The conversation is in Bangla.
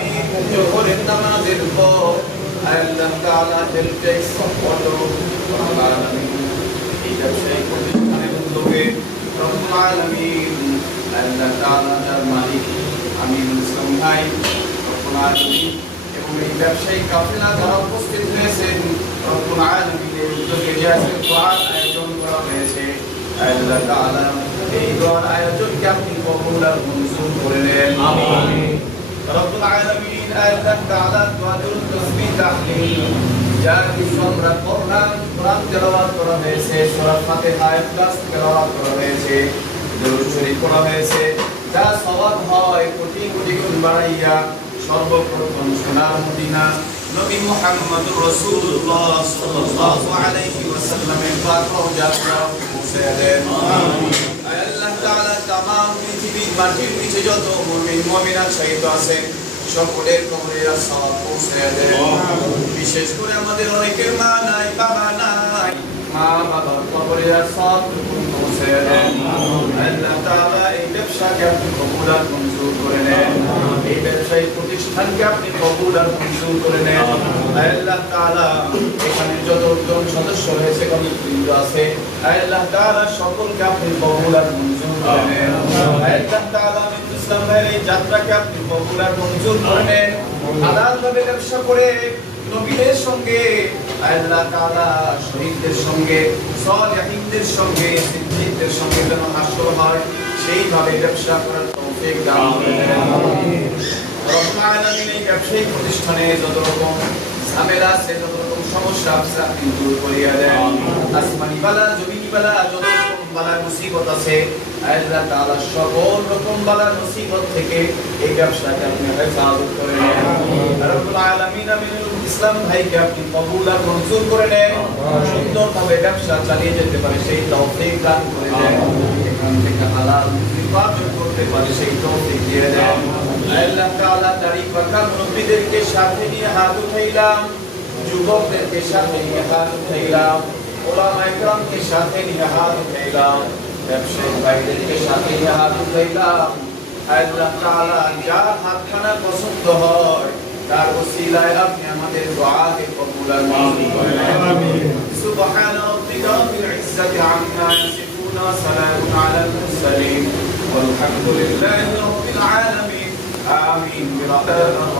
আলামিন জোহরের নামাজের পর আল্লাহ তাআলা হেল্পডেস্ক সম্পন্ন রব্বুল আলামিন এই ব্যবসায়িক প্রতিষ্ঠানের উদ্যোগে রব্বুল আলামিন আল্লাহ তাআলা যার মালিক আমিনুল ইসলাম ভাই রব্বুল আলামিন এবং এই ব্যবসায়িক কাফেলা যারা উপস্থিত হয়েছেন রব্বুল আলামিনের উদ্যোগে যে আজকে দোয়ার আয়োজন করা হয়েছে আল্লাহ তাআলা এই দোয়ার আয়োজনকে আপনি কবুল আর মঞ্জুর করে নেন আমিন রব্বুল আলামিন আল্লাহ তাআলা দোয়াতুল তাসবিহ তাহলিল যার বিষয় আমরা কোরআন তেলাওয়াত করা হয়েছে সূরা ফাতিহা ইখলাস তেলাওয়াত করা হয়েছে দরুদ শরীফ পড়া হয়েছে যা সওয়াব হয় কোটি কোটি গুণ বাড়াইয়া সর্বপ্রথম সোনার মদিনা নবী মুহাম্মদুর রাসূলুল্লাহ সাল্লাল্লাহু আলাইহি ওয়াসাল্লামের পাক রওজায় পৌঁছে দেন আমিন আল্লাহ তাআলা तमाम পৃথিবীর মাটির নিচে যত মুমিন মুমিনাত শহীদ আছেন সকলের কবরে সওয়াব পৌঁছে দেন বিশেষ করে আমাদের অনেকের মা নাই বাবা নাই মা বাবার কবরে সওয়াব পৌঁছে দেন আল্লাহ তাআলা এই ব্যবসাকে আপনি কবুল আর মঞ্জুর করে নেন এই ব্যবসায়িক প্রতিষ্ঠানকে আপনি কবুল আর মঞ্জুর করে নেন আল্লাহ তাআলা এখানে যতজন সদস্য রয়েছে কমিটিবৃন্দ আছে আল্লাহ তাআলা সকলকে আপনি কবুল আর মঞ্জুর করে নেন আল্লাহ তাআলা আমিনুল ইসলাম ভাইয়ের এই যাত্রাকে আপনি কবুল আর মঞ্জুর করে নেন হালালভাবে ব্যবসা করে নবীদের সঙ্গে আল্লাহ তাআলা শহীদদের সঙ্গে সালেহীনদের সঙ্গে সিদ্দিকদের সঙ্গে যেন হাসর হয় সেইভাবে ব্যবসা করার তৌফিক দান করেন আমিন রব্বুল আলামিন এই ব্যবসায়িক প্রতিষ্ঠানে যত রকম ঝামেলা আছে যত রকম সমস্যা আছে আপনি দূর করিয়া দেন আসমানি বালা জমিনি বালা যত রকম বালা মুসিবত আছে আল্লাহ তাআলা সকল রকম বালা মুসিবত থেকে এই ব্যবসাকে আপনি হেফাজত করে নেন রব্বুল আলামিন আমিনুল ইসলাম ভাইকে আপনি কবুল আর মঞ্জুর করে নেন সুন্দরভাবে ব্যবসা চালিয়ে যেতে পারে সেই তৌফিক দান করে দেন এখান থেকে হালাল উপার্জন করতে পারে সেই তৌফিক দিয়ে দেন আল্লাহ তাআলা দাড়ি পাকা মুরব্বিদেরকে সাথে নিয়ে হাত উঠাইলাম যুবকদেরকে সাথে নিয়ে হাত উঠাইলাম ওলামায়ে কেরামকে সাথে নিয়ে হাত উঠাইলাম ব্যবসায়িক ভাইদেরকে সাথে নিয়ে হাত উঠাইলাম আল্লাহ তাআলা যার হাতখানা পছন্দ হয় তার ওসিলায় আপনি আমাদের দুআকে কবুল আর মঞ্জুর করে নেন আমিন সুবহান রাব্বিকা রাব্বিল ইজ্জাতি আম্মা ইয়াসিফুন ওয়া সালামুন আলাল মুরসালিন ওয়ালহামদুলিল্লাহি রাব্বিল আলামিন آمين برحمتك